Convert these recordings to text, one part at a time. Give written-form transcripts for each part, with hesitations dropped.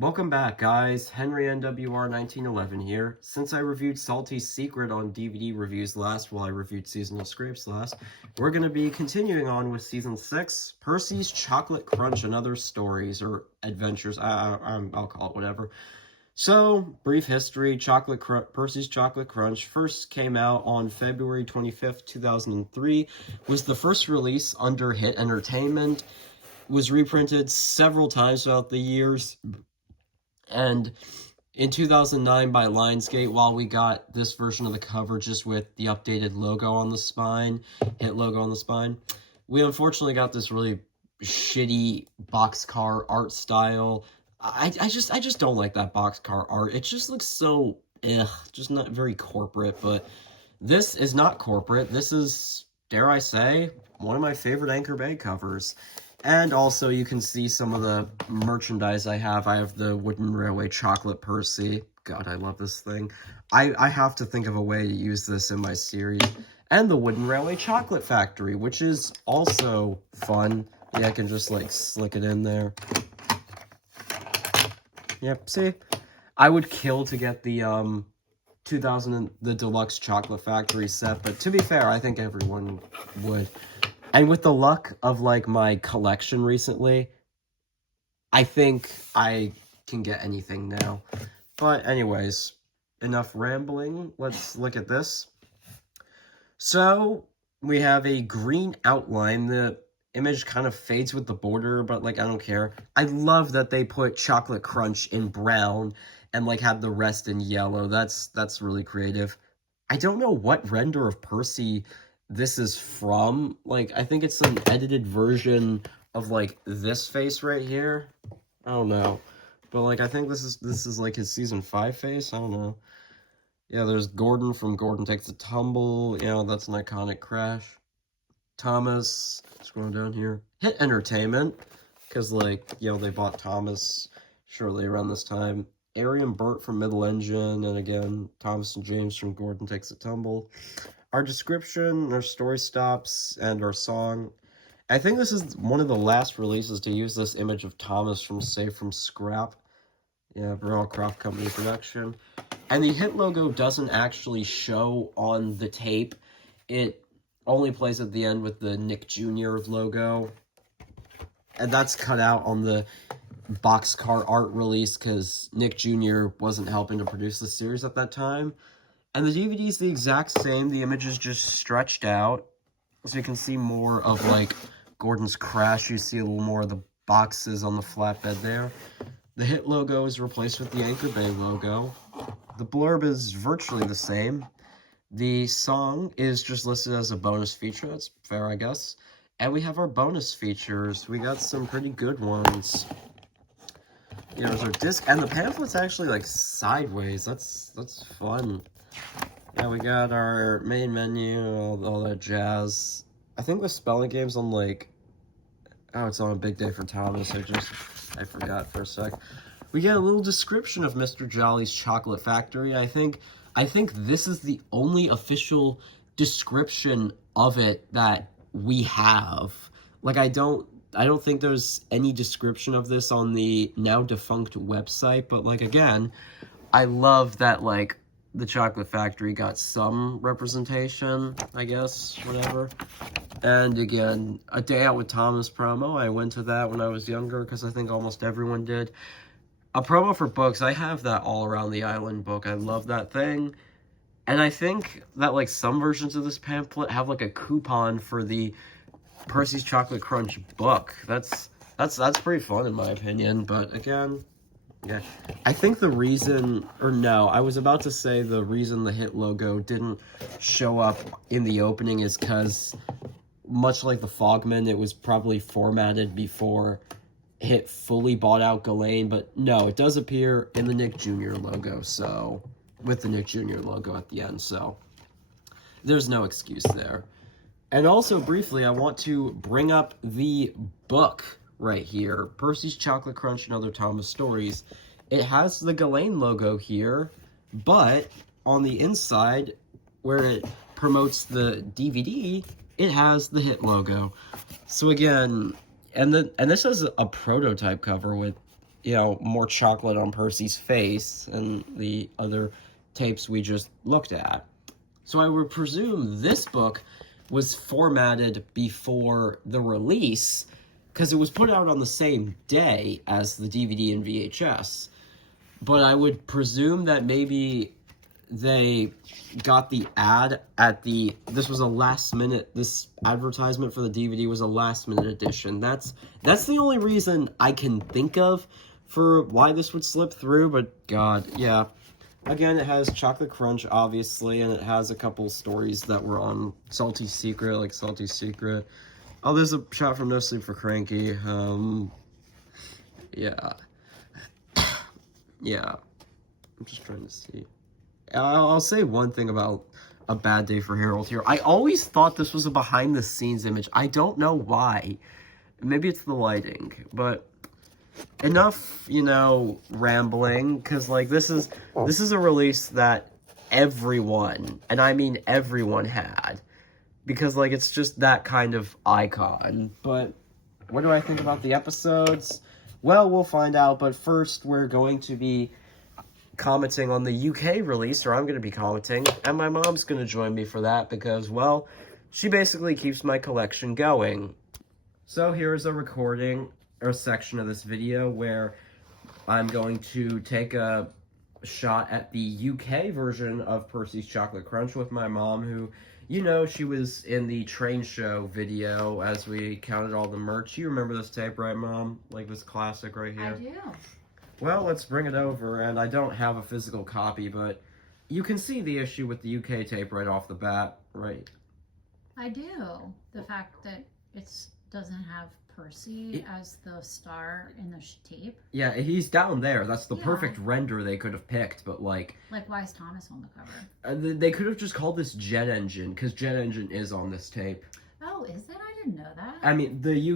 Welcome back, guys. Henry NWR1911 here. Since I reviewed Salty's Secret on DVD reviews last, while I reviewed Seasonal Scrapes last, we're going to be continuing on with Season 6, Percy's Chocolate Crunch and Other Stories, or Adventures. I'll call it whatever. So, brief history, Percy's Chocolate Crunch first came out on February 25th, 2003, was the first release under Hit Entertainment, was reprinted several times throughout the years, and in 2009 by Lionsgate, while we got this version of the cover just with the updated logo on the spine, Hit logo on the spine, we unfortunately got this really shitty boxcar art style. I just don't like that boxcar art. It just looks so, just not very corporate, but this is not corporate. This is, dare I say, one of my favorite Anchor Bay covers. And also, you can see some of the merchandise I have. I have the Wooden Railway Chocolate Percy. God, I love this thing. I have to think of a way to use this in my series. And the Wooden Railway Chocolate Factory, which is also fun. Yeah, I can just, like, slick it in there. Yep, see? I would kill to get the, the Deluxe Chocolate Factory set, but to be fair, I think everyone would. And with the luck of, like, my collection recently, I think I can get anything now. But anyways, enough rambling. Let's look at this. So, we have a green outline. The image kind of fades with the border, but, like, I don't care. I love that they put Chocolate Crunch in brown and, like, have the rest in yellow. That's really creative. I don't know what render of Percy this is from. Like, I think it's an edited version of, like, this face right here. I don't know. But, like, I think this is like, his Season 5 face. I don't know. Yeah, there's Gordon from Gordon Takes a Tumble. You know, that's an iconic crash. Thomas, scrolling down here. Hit Entertainment, because, like, you know, they bought Thomas shortly around this time. Ari and Bert from Middle Engine, and again, Thomas and James from Gordon Takes a Tumble. Our description, our story stops, and our song. I think this is one of the last releases to use this image of Thomas from Save from Scrap. Yeah, Burrell Craft Company production. And the Hit logo doesn't actually show on the tape. It only plays at the end with the Nick Jr. logo. And that's cut out on the boxcar art release because Nick Jr. wasn't helping to produce the series at that time. And the DVD is the exact same. The image is just stretched out. So you can see more of, like, Gordon's crash. You see a little more of the boxes on the flatbed there. The Hit logo is replaced with the Anchor Bay logo. The blurb is virtually the same. The song is just listed as a bonus feature. That's fair, I guess. And we have our bonus features. We got some pretty good ones. Here's our disc. And the pamphlet's actually, like, sideways. That's fun. Yeah, we got our main menu, all that jazz. I think the spelling game's on, like, oh, it's on a big day for Thomas. I forgot for a sec. We get a little description of Mr. Jolly's Chocolate Factory. I think this is the only official description of it that we have. Like, I don't think there's any description of this on the now defunct website, but, like, again, I love that, like, the Chocolate Factory got some representation, I guess, whatever. And again, A Day Out with Thomas promo. I went to that when I was younger because I think almost everyone did. A promo for books. I have that All Around the Island book. I love that thing. And I think that, like, some versions of this pamphlet have, like, a coupon for the Percy's Chocolate Crunch book. That's pretty fun in my opinion, but again, yeah. I think the reason, or no, I was about to say the reason the Hit logo didn't show up in the opening is because, much like the Fogman, it was probably formatted before Hit fully bought out Ghislaine, but no, it does appear in the Nick Jr. logo, so, with the Nick Jr. logo at the end, so there's no excuse there. And also, briefly, I want to bring up the book right here, Percy's Chocolate Crunch and Other Thomas Stories. It has the Ghislaine logo here, but on the inside, where it promotes the DVD, it has the Hit logo. So again, and this is a prototype cover with more chocolate on Percy's face and the other tapes we just looked at. So I would presume this book was formatted before the release, because it was put out on the same day as the DVD and VHS. But I would presume that maybe they got the ad at this was a last minute, this advertisement for the DVD was a last minute edition. That's the only reason I can think of for why this would slip through, but God, yeah. Again, it has Chocolate Crunch, obviously, and it has a couple stories that were on Salty Secret, like Salty Secret. Oh, there's a shot from No Sleep for Cranky. Yeah. Yeah. I'm just trying to see. I'll say one thing about A Bad Day for Harold here. I always thought this was a behind-the-scenes image. I don't know why. Maybe it's the lighting, but enough, rambling, because, like, this is a release that everyone, and I mean everyone, had. Because, like, it's just that kind of icon. But what do I think about the episodes? Well, we'll find out, but first we're going to be commenting on the UK release, or I'm going to be commenting, and my mom's going to join me for that because, well, she basically keeps my collection going. So here's a recording, or a section of this video, where I'm going to take a shot at the UK version of Percy's Chocolate Crunch with my mom, who, she was in the train show video as we counted all the merch. You remember this tape, right, Mom? Like this classic right here? I do. Well, let's bring it over, and I don't have a physical copy, but you can see the issue with the UK tape right off the bat, right? I do. The fact that it doesn't have Percy as the star in the tape. Yeah, he's down there. That's the perfect render they could have picked, but like, why is Thomas on the cover? They could have just called this Jet Engine, because Jet Engine is on this tape. Oh, is it? I didn't know that. I mean, the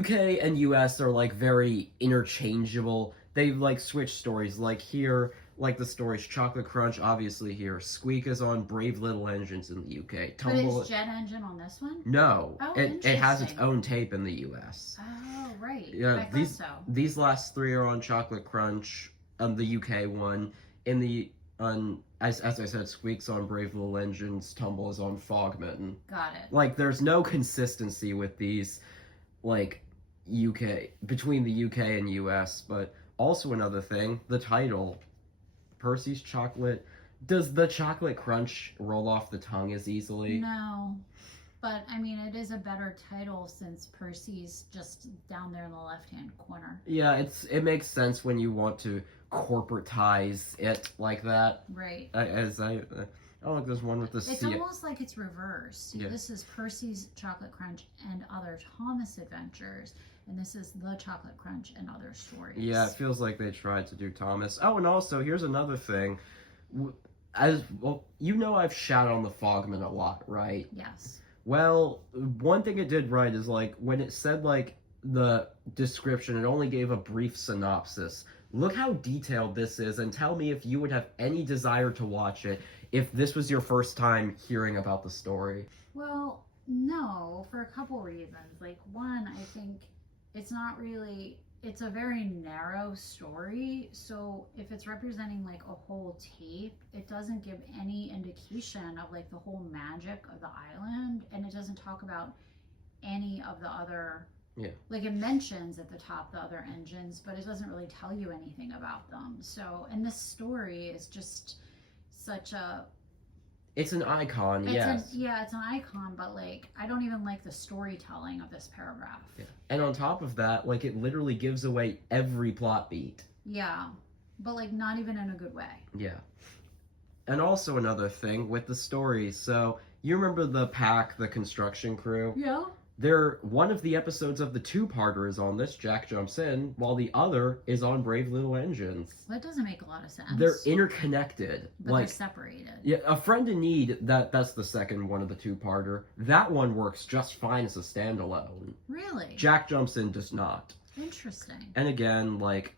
UK and US are, like, very interchangeable. They, like, switch stories. Like, here, like, the story's Chocolate Crunch, obviously here. Squeak is on Brave Little Engines in the UK. But is Jet Engine on this one? No. Oh, it has its own tape in the US. Oh, right. Yeah, I thought so. These last three are on Chocolate Crunch, the UK one. As I said, Squeak's on Brave Little Engines, Tumble is on Fogman. Got it. Like, there's no consistency with these, like, between the UK and US, but also another thing, the title, Percy's Chocolate. Does the Chocolate Crunch roll off the tongue as easily? No, but I mean, it is a better title since Percy's just down there in the left-hand corner. Yeah, it makes sense when you want to corporatize it like that. Right. Look, there's one with the It's almost like it's reversed. Yeah. This is Percy's Chocolate Crunch and Other Thomas Adventures, and this is The Chocolate Crunch and Other Stories. Yeah, it feels like they tried to do Thomas. Oh, and also, here's another thing. I've shat on the Fogman a lot, right? Yes. Well, one thing it did right is, like, when it said, like, the description, it only gave a brief synopsis. Look how detailed this is, and tell me if you would have any desire to watch it if this was your first time hearing about the story. Well, no, for a couple reasons. Like, one, I think it's a very narrow story, so if it's representing, like, a whole tape, it doesn't give any indication of, like, the whole magic of the island, and it doesn't talk about any of the other... Yeah. Like, it mentions at the top the other engines, but it doesn't really tell you anything about them. So, and this story is just such a... It's an icon, yes. It's an icon, but, like, I don't even like the storytelling of this paragraph. Yeah. And on top of that, like, it literally gives away every plot beat. Yeah, but, like, not even in a good way. Yeah. And also another thing with the story, so, you remember the pack, the construction crew? Yeah. One of the episodes of the two-parter is on this, Jack Jumps In, while the other is on Brave Little Engines. That doesn't make a lot of sense. They're interconnected. But they're separated. Yeah, A Friend in Need, that's the second one of the two-parter. That one works just fine as a standalone. Really? Jack Jumps In does not. Interesting. And again, like,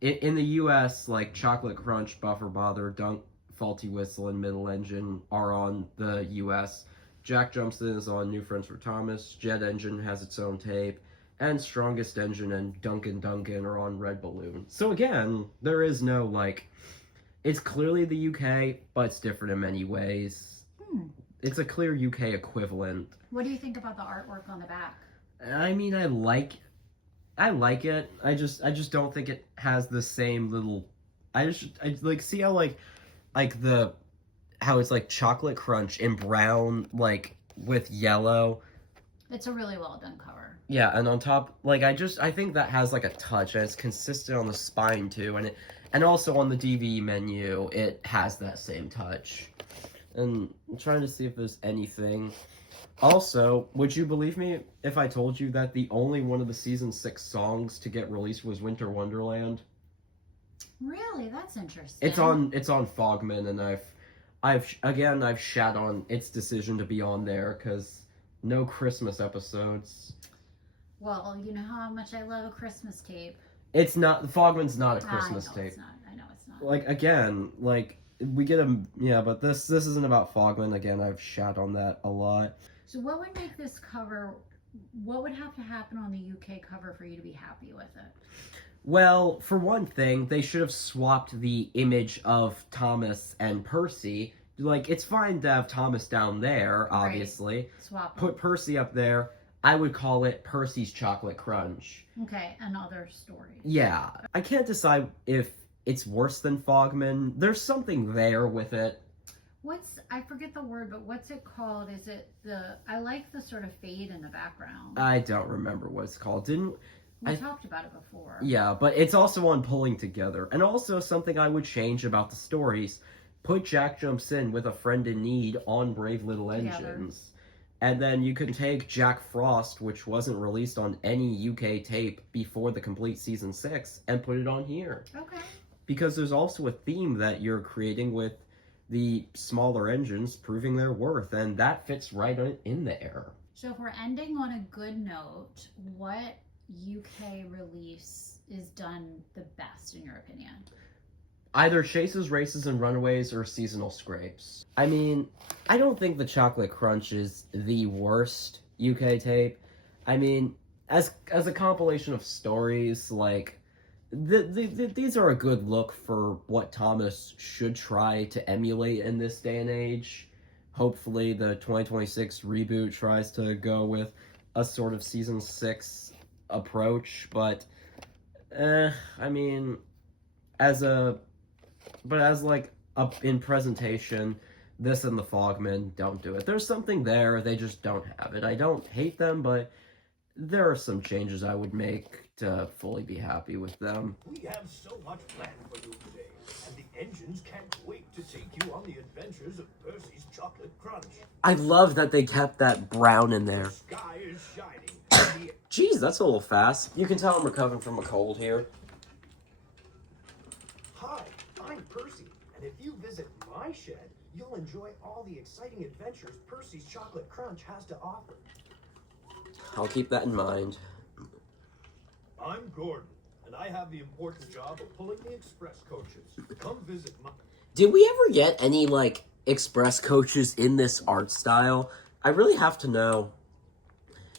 in the US, like, Chocolate Crunch, Buffer Bother, Dunk, Faulty Whistle, and Middle Engine are on the US. Jack Jumps In is on New Friends for Thomas. Jet Engine has its own tape. and Strongest Engine and Duncan Duncan are on Red Balloon. So again, there is no, like, it's clearly the UK, but it's different in many ways. It's a clear UK equivalent. What do you think about the artwork on the back? I mean, I like it. I just don't think it has the same little. I like see how how it's like chocolate crunch in brown, like with yellow. It's a really well done cover. Yeah, and on top, like I think that has like a touch, and it's consistent on the spine too, and also on the DVD menu, it has that same touch. And I'm trying to see if there's anything. Also, would you believe me if I told you that the only one of the season 6 songs to get released was Winter Wonderland? Really? That's interesting. It's on Fogman, and I've shat on its decision to be on there because no Christmas episodes. Well, you know how much I love a Christmas tape. It's not, Fogman's not a Christmas tape. It's not. I know it's not. Like again, like we get but this isn't about Fogman. Again, I've shat on that a lot. So what would make this cover, what would have to happen on the UK cover for you to be happy with it? Well, for one thing, they should have swapped the image of Thomas and Percy. Like, it's fine to have Thomas down there, obviously. Right. Swap. Put Percy up there. I would call it Percy's Chocolate Crunch. Okay, another story. Yeah. I can't decide if it's worse than Fogman. There's something there with it. I forget the word, but what's it called? Is it I like the sort of fade in the background. I don't remember what it's called. We talked about it before. Yeah, but it's also on Pulling Together. And also something I would change about the stories. Put Jack Jumps In with a Friend in Need on Brave Little Engines. And then you can take Jack Frost, which wasn't released on any UK tape before the complete season 6, and put it on here. Okay. Because there's also a theme that you're creating with the smaller engines proving their worth, and that fits right in there. So if we're ending on a good note, what UK release is done the best in your opinion? Either Chases, Races, and Runaways or Seasonal Scrapes. I mean, I don't think the Chocolate Crunch is the worst UK tape. I mean, as a compilation of stories, like, these are a good look for what Thomas should try to emulate in this day and age. Hopefully the 2026 reboot tries to go with a sort of season 6 approach, but I mean, in presentation, this and the Fogman don't do it. There's something there, they just don't have it. I don't hate them, but there are some changes I would make to fully be happy with them. We have so much planned for you today, and the engines can't wait to take you on the adventures of Percy's Chocolate Crunch. I love that they kept that brown in there. The sky is shining. Jeez, that's a little fast. You can tell I'm recovering from a cold here. Hi, I'm Percy, and if you visit my shed, you'll enjoy all the exciting adventures Percy's Chocolate Crunch has to offer. I'll keep that in mind. I'm Gordon, and I have the important job of pulling the express coaches. Come visit my... Did we ever get any, like, express coaches in this art style? I really have to know.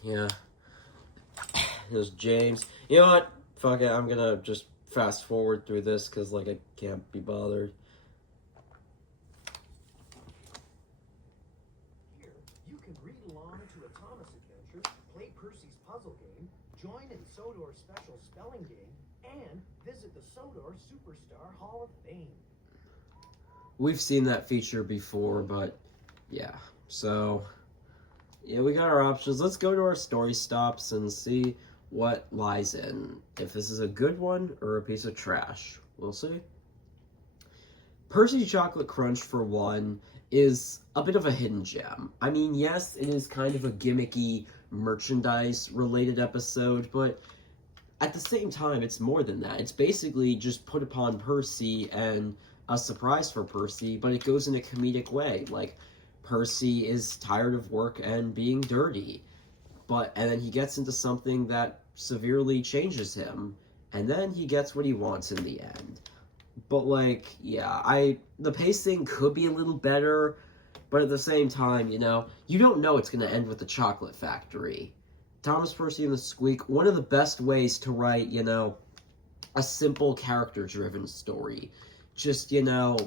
Yeah. There's James. You know what? Fuck it, I'm gonna just fast forward through this, because, like, I can't be bothered. Here, you can read along to a Thomas adventure, play Percy's puzzle game, join in Sodor's special spelling game, and visit the Sodor Superstar Hall of Fame. We've seen that feature before, but yeah. So, yeah, we got our options. Let's go to our story stops and see what lies in. If this is a good one or a piece of trash. We'll see. Percy's Chocolate Crunch, for one, is a bit of a hidden gem. I mean, yes, it is kind of a gimmicky merchandise-related episode, but at the same time, it's more than that. It's basically just put upon Percy and a surprise for Percy, but it goes in a comedic way. Like, Percy is tired of work and being dirty, and then he gets into something that severely changes him, and then he gets what he wants in the end. But, like, yeah, the pacing could be a little better, but at the same time, you know, you don't know it's going to end with the chocolate factory. Thomas Percy and the Squeak, one of the best ways to write, you know, a simple character-driven story. Just, you know,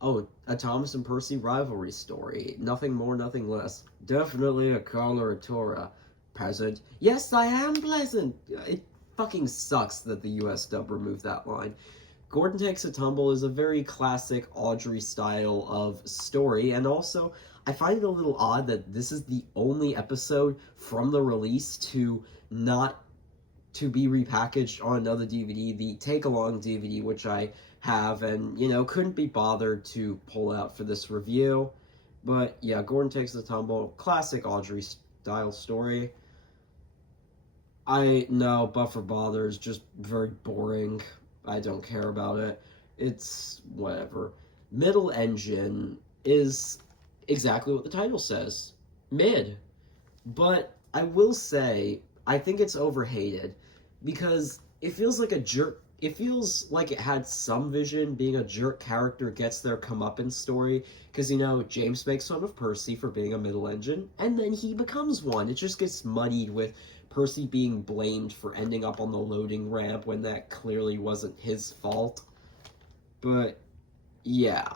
oh, a Thomas and Percy rivalry story. Nothing more, nothing less. Definitely a coloratura. Peasant. Yes, I am pleasant. It fucking sucks that the US dub removed that line. Gordon Takes a Tumble is a very classic Audrey style of story, and also I find it a little odd that this is the only episode from the release to not to be repackaged on another DVD, the take-along DVD, which I have, and, you know, couldn't be bothered to pull out for this review. But, yeah, Gordon Takes a Tumble, classic Audrey-style story. I know, but for bother is just very boring. I don't care about it. It's whatever. Middle Engine is exactly what the title says. Mid. But I will say, I think it's overhated because it feels like a jerk. It feels like it had some vision being a jerk character gets their comeuppance story. Because, you know, James makes fun of Percy for being a middle engine, and then he becomes one. It just gets muddied with Percy being blamed for ending up on the loading ramp when that clearly wasn't his fault. But, yeah.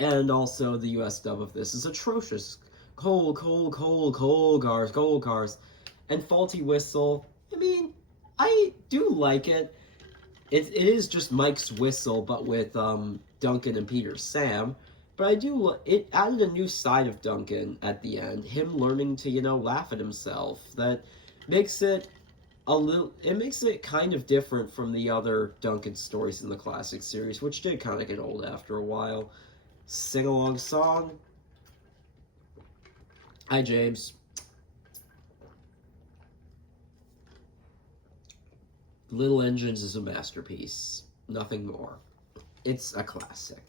And also, the US dub of this is atrocious. Coal cars. And Faulty Whistle, I mean, I do like it. It is just Mike's whistle, but with Duncan and Peter Sam. But I do, it added a new side of Duncan at the end. Him learning to, you know, laugh at himself. That makes it it makes it kind of different from the other Duncan stories in the classic series, which did kind of get old after a while. Sing-along song. Hi, James. Little Engines is a masterpiece. Nothing more. It's a classic.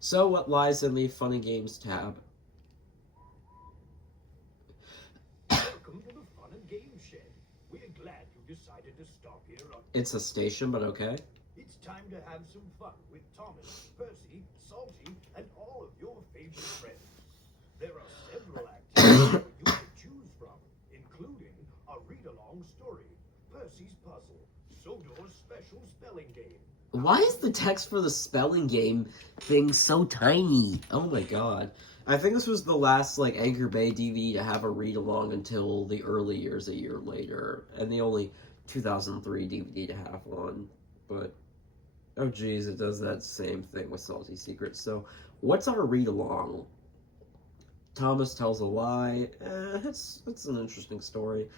So, what lies in the Fun and Games tab? Welcome to the Fun and Games Shed. We're glad you decided to stop here. It's a station, but okay. It's time to have some fun with Thomas, Percy, Salty, and all of your favorite friends. There are several activities for you to choose from, including a read-along story, Percy's Puzzle, Sodor's Special Spelling Game. Why is the text for the spelling game thing so tiny? Oh my god. I think this was the last, like, Anchor Bay DVD to have a read-along until the early years a year later. And the only 2003 DVD to have one. But, oh geez, it does that same thing with Salty Secrets. So, what's our read-along? Thomas Tells a Lie. It's an interesting story.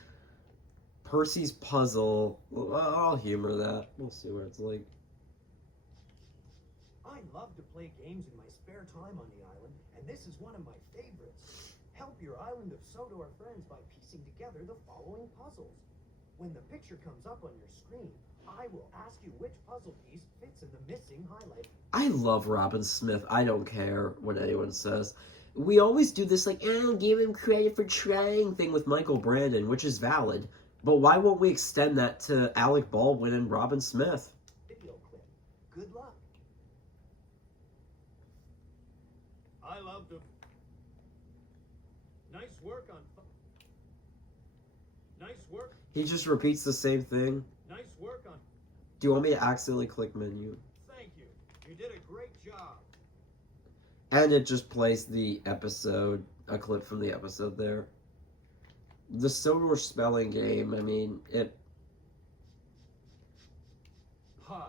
Percy's Puzzle. I'll humor that. We'll see what it's like. I love to play games in my spare time on the island, and this is one of my favorites. Help your island of Sodor friends by piecing together the following puzzles. When the picture comes up on your screen, I will ask you which puzzle piece fits in the missing highlight. I love Robin Smith. I don't care what anyone says. We always do this, like, give him credit for trying thing with Michael Brandon, which is valid. But why won't we extend that to Alec Baldwin and Robin Smith? Video clip. Good luck. I love the... Nice work on... Nice work. He just repeats the same thing. Nice work on... Do you want me to accidentally click menu? Thank you. You did a great job. And it just plays the episode, a clip from the episode there. The Sodor spelling game, I mean, it... Hi,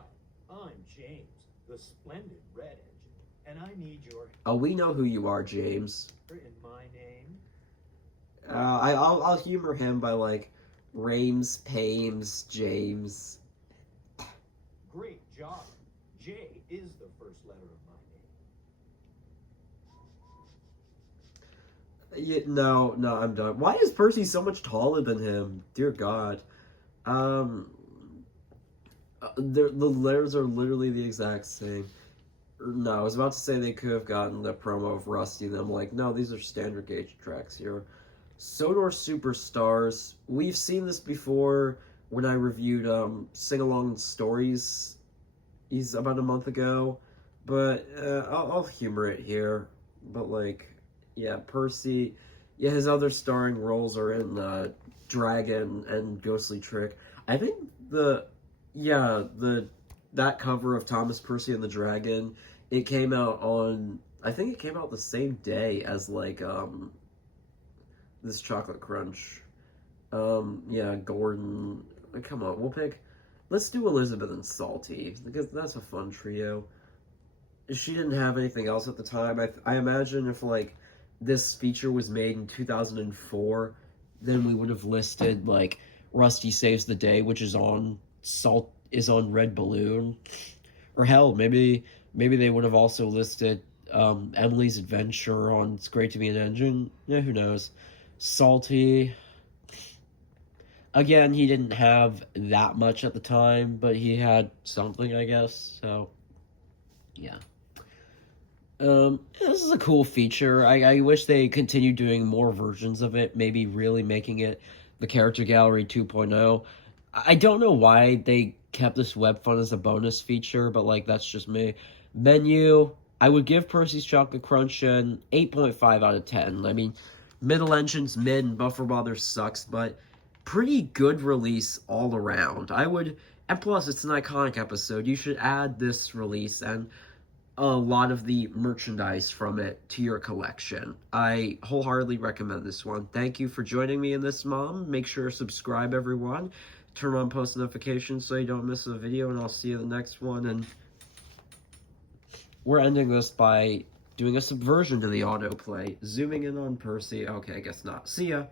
I'm James, the splendid Red Engine, and I need your... Oh, we know who you are, James. in my name. I'll humor him by, like, Rames, Pames, James. Great job. J is the first letter of my name. Yeah, no, I'm done. Why is Percy so much taller than him? Dear God. The letters are literally the exact same. No, I was about to say they could have gotten the promo of Rusty, and I'm like, no, these are standard gauge tracks here. Sodor Superstars. We've seen this before when I reviewed Sing-Along Stories about a month ago, but I'll humor it here. But, like, yeah, Percy, Yeah, his other starring roles are in Dragon and Ghostly Trick. I think that cover of Thomas Percy and the Dragon, it came out on, I think it came out the same day as like this Chocolate Crunch. Yeah, Gordon. Come on, let's do Elizabeth and Salty because that's a fun trio. She didn't have anything else at the time. I imagine if like this feature was made in 2004, then we would have listed like Rusty Saves the Day, which is on Red Balloon, or hell, maybe they would have also listed Emily's Adventure on It's Great to Be an Engine. Yeah, who knows? Salty. Again, he didn't have that much at the time, but he had something, I guess. So, yeah. This is a cool feature. I wish they continued doing more versions of it, maybe really making it the Character Gallery 2.0. I don't know why they kept this web fun as a bonus feature, but like that's just me. Menu, I would give Percy's Chocolate Crunch an 8.5 out of 10. I mean, Middle Engine's mid and Buffer Brothers sucks, but pretty good release all around. And plus it's an iconic episode. You should add this release and a lot of the merchandise from it to your collection. I wholeheartedly recommend this one. Thank you for joining me in this, Mom. Make sure to subscribe, everyone. Turn on post notifications so you don't miss a video, and I'll see you in the next one. And we're ending this by doing a subversion to the autoplay. Zooming in on Percy. Okay, I guess not. See ya.